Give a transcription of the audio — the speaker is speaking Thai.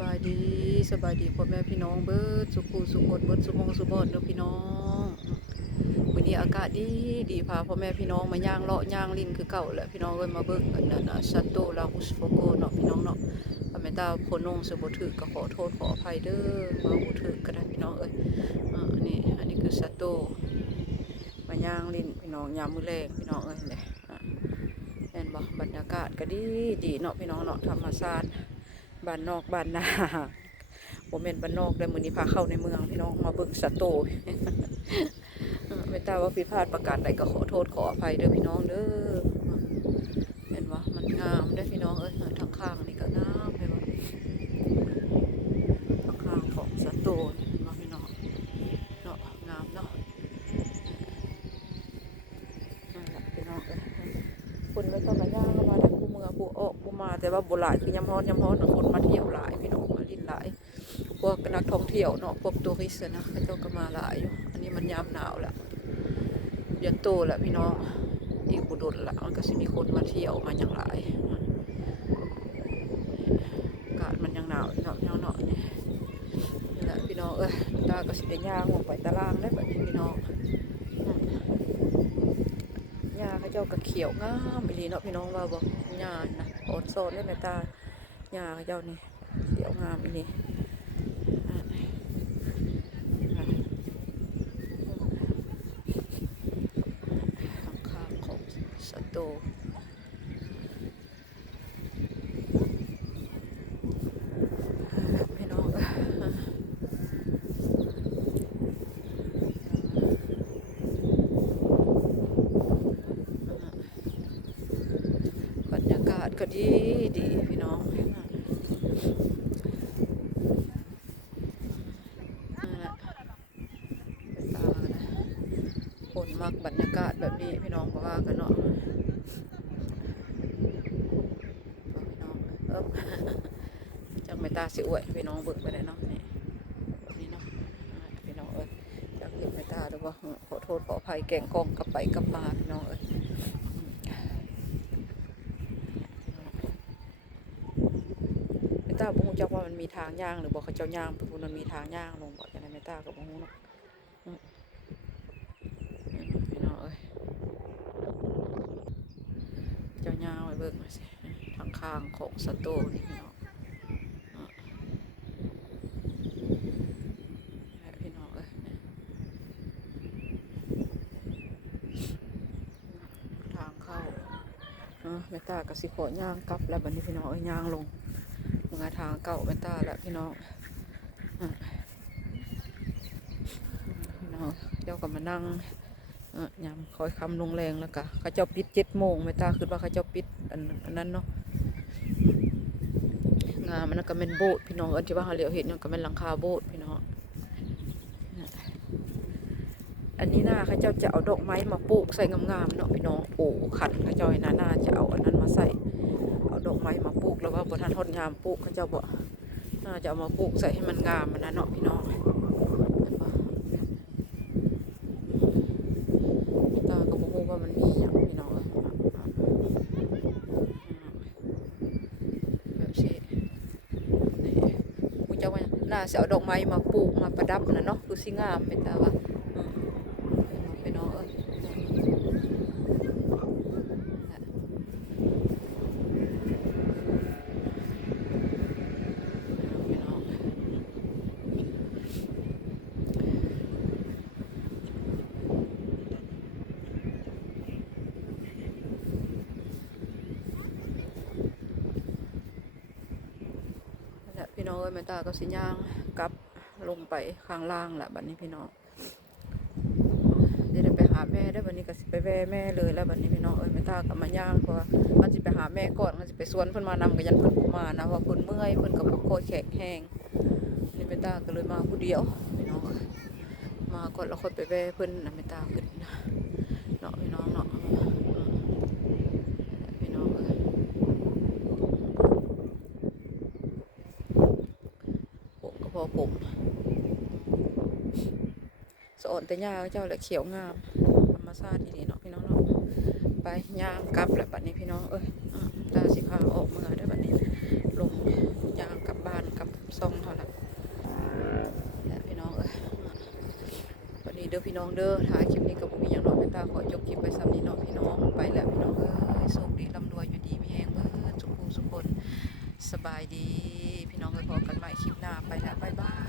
บายดีสบายดีพ่อแม่พี่น้องเบิดสุขุสุขดเบิดสุมองสุบอดเด้อพี่น้องวันนี้อากาศดีดีพาพ่อแม่พี่น้องมาย่างเลาะย่างลิ้นคือเก่าแหละพี่น้องเอ้ยมาเบิ่งกันนะนะชัตโตลาอุสโฟโกเนาะพี่น้องเนาะพ่อแม่ตาโพนงสบถือก็ขอโทษขออภัยเด้อมาบ่ถือก็ได้พี่น้องเอ้ยอันนี้อันนี้คือชัตโตมาย่างลิ้นพี่น้องยามมือแลงพี่น้องเอ้ยเนี่ยอะแม่นบ่บรรยากาศก็ดีดีเนาะพี่น้องเนาะธรรมชาติ บ้านนอกบ้านนาโมเมนบ้านนอกเลยมือนี้พาเข้าในเมืองพี่น้องมาเบิ่งสะโตเออไม่ตาว่าผิดพลาดประการใดก็ขอโทษขออภัยเด้อพี่น้องเด้อเห็นว่ามันงามเด้อพี่น้องเอ้ยทางข้างนี่ก็งามเลยว่าทางข้างของสะโตนี่เห็นว่าพี่น้องเนาะงามเนาะนั่นแหละพี่น้องเอ้ย คนไม่ต้องมาย่างเข้ามาได้ผู้เมืองผู้ออกผู้มาแต่ ว่าโบราณคือยำฮอนยำฮอนคนมาเที่ยวหลายพี่น้องมาลินหลาย พวกนักท่องเที่ยวเนาะพวกทัวริสนะเขาเจ้าก็มาหลายอยู่อันนี้มันยามหนาวแหละยันโตแหละพี่น้องอีกบุดลละมันก็สิมีคนมาเที่ยวมาอย่างหลายอากาศมันยังหนาวเนาะเนาะเนาะนี่นี่แหละพี่น้องเอ้ยตาก็สิได้ย่างลงไปตารางได้แบบนี้พี่น้องหญ้าเขาเจ้าก็เขียวงามอีหลีเนาะพี่น้องว่าบ่หญ้านะ อดโซนได้ไหมตาหญ้าเขาเจ้านี่เดี๋ยวงามนี่ข้างของสตู พี่น้องอะบรรยา ก็ดีดีพี่น้องนั่นแหละเป็นตานะคนมักบรรยากาศแบบนี้พี่น้องบอกว่ากันเนาะพี่น้องเอิบจังไม่ตาสิอวยพี่น้องเบิ่งไปได้เนาะนี่นี้เนาะพี่น้องเอ้ยจักเห็นไม่ตาหรือว่าขอโทษขออภัยแก่งกองกลับไปกลับมาพี่น้องเอ้ยไม่ ตาบ่ฮู้จักว่ามันมีทางย่างหรือบ่เขาเจ้าย่างไปพุ่นมันมีทางย่างลงบ่จังได๋ไม่ตาก็บ่ฮู้เนาะพี่น้องเอ้ยเจ้าย่างไว้เบิ่งมาสิทางข้างของสตูนี่พี่น้องแม่พี่น้องเอ้ยทางเข้าเนาะแม่ตากับสิขอย่างกลับแล้วบัดนี้พี่น้องเอ้ยย่างลง งาทางเก่าแม่ตาแล้วพี่น้องอะพี่น้องเจ้าก็มานั่งยามคอยคำลงแรงแล้วก็เขาเจ้าปิดเจ็ดโมงแม่ตาคือว่าเขาเจ้าปิดอันนั้นเนาะงานมันก็เป็นโบสถ์พี่น้องเอันที่ว่าเขาเหลียวเห็นมันก็เป็นหลังคาโบสถ์พี่น้องอันนี้น่าเขาเจ้าจะเอาดอกไม้มาปลูกใส่งามๆเนาะพี่น้องโอ้ขันเขาเจ้าไอ้น่าน่าจะเอาอันนั้นมาใส่เอาดอกไม้มา แล้วว่าบนทันทดงามปลูกเขาเจ้าบอกน่าจะเอามาปลูกใส่ให้มันงามมันนะเนาะพี่น้องตาก็บอกว่ามันมีอย่างพี่น้องเอ้ยแบบนี้นี่กูเจ้าว่าน่าจะเอาดอกไม้มาปลูกมาประดับนะเนาะคือสิงามเป็นตาว่า ไปน้องเอ้ยพี่น้องนั่นแหละพี่น้องเอ้ย แม่ตาก็สิย่างกลับลงไปข้างล่างแหละบัดนี้พี่น้องเดี๋ยวได้ไปหาแม่ได้อวันนี้ก็สิไปแว่แม่เลยแล้ววันนี้พี่น้องเอ้ยไม่ตากับมาย่างเพราะว่ามันสิไปหาแม่ก่อนมันสิไปสวนเพิ่นมานำกับยันเพิ่นมานะเพราเพิ่นเมื่อยเพิ่นก็บ่ค่อยแข็งแห้งนี่แม่ตาก็เลยมาผู้เดียวพี่น้องมาก่อนแล้วค่อยไปแว่เพิ่นนะแม่ตาขึ้นเนาะพี่น้องเนาะ สอนแต่ยาเจ้าและเขียวงามธรรมชาติดีเนาะพี่น้องเนาะไปยางกับแล้วบัดนี้พี่น้องเอ้ยตาสิพาออกเมื่อได้บัดนี้ลงยางกลับบ้านกลับซองเท่านั้นพี่น้องเอ้ยวันนี้เด้อพี่น้องเด้อถ่ายคลิปนี้กับมีอย่างน้องเป็นตาขอจบคลิปไปซ้ำนี้เนาะพี่น้องไปแล้วพี่น้องเอ้ยสุขดีร่ำรวยอยู่ดีมีแห้งเบื่อสุขุสุขคนสบายดี พี่น้องเอ้ยพบกันใหม่คลิปหน้าไปแล้วบ๊ายบาย